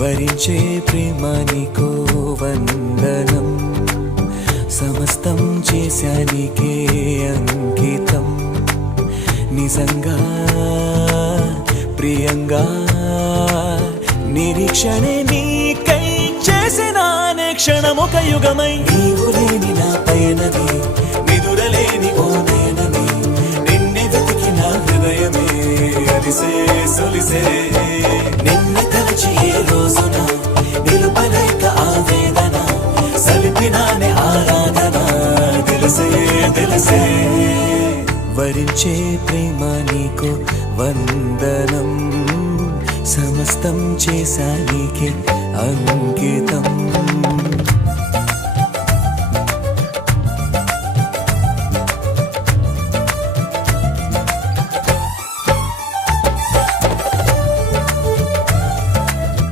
వరించే ప్రేమ నీకో వందనం, సమస్తం చేశానికే అంకితం. నిజంగా ప్రియంగా నిరీక్షణే నీకై చేసినానే క్షణమొక యుగమై. నీవు లేని నా పయనమే నిదురలేని ఓ నయనమే, నిన్నే వెతికిన హృదయమే అలిసే సొలిసే. నిన్ను తలచి ఏ రోజున నిలుపలేక ఆవేదన, సలిపినానే ఆరాధన తెలిసే తెలిసే. వరించే ప్రేమ నీకు వందనం, సమస్తం చేశానికే అంకితం.